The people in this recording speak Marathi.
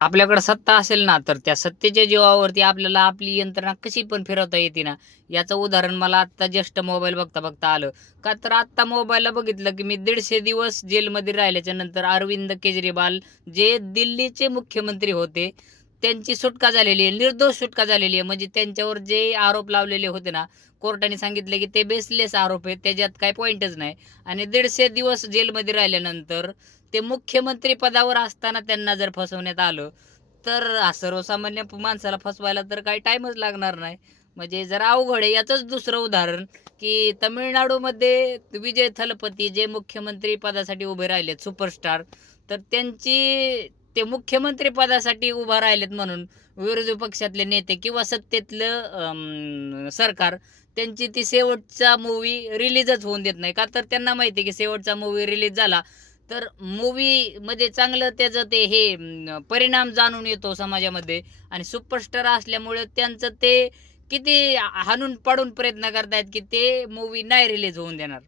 आपल्याकडे सत्ता असेल ना, तर त्या सत्तेच्या जीवावरती आपल्याला आपली यंत्रणा कशी पण फिरवता येते ना, याचं उदाहरण मला आत्ता जस्ट मोबाईल बघता-बघता आलं. का तर आत्ता मोबाईलला बघितलं, की मी 150 दिवस जेलमध्ये राहिल्याच्या नंतर अरविंद केजरीवाल जे दिल्लीचे मुख्यमंत्री होते, त्यांची सुटका झालेली आहे. निर्दोष सुटका झालेली आहे. म्हणजे त्यांच्यावर जे आरोप लावलेले होते ना, कोर्टाने सांगितले, की ते बेसलेस आरोप आहेत. त्याच्यात काही पॉइंटच नाही. आणि 150 दिवस जेलमध्ये राहिल्यानंतर ते मुख्यमंत्री पदावर असताना त्यांना जर फसवण्यात आलं, तर सर्वसामान्य माणसाला फसवायला तर काही टाईमच लागणार नाही. म्हणजे जरा अवघड आहे. याचंच दुसरं उदाहरण, की तामिळनाडूमध्ये विजय थलपती जे मुख्यमंत्री पदासाठी उभे राहिलेत सुपरस्टार, तर ते मुख्यमंत्री पदासाठी उभा राहिलेत म्हणून विरोधी पक्षातले नेते किंवा सत्तेतलं सरकार त्यांची ती शेवटचा मूव्ही रिलीजच होऊन देत नाही. का तर त्यांना माहिती आहे, की शेवटचा मूव्ही रिलीज झाला तर मूव्हीमध्ये चांगलं त्याचं ते हे परिणाम जाणून येतो समाजामध्ये आणि सुपरस्टार असल्यामुळे त्यांचं ते किती हाणून पाडून प्रयत्न करतायत, की ते मूव्ही नाही रिलीज होऊन देणार.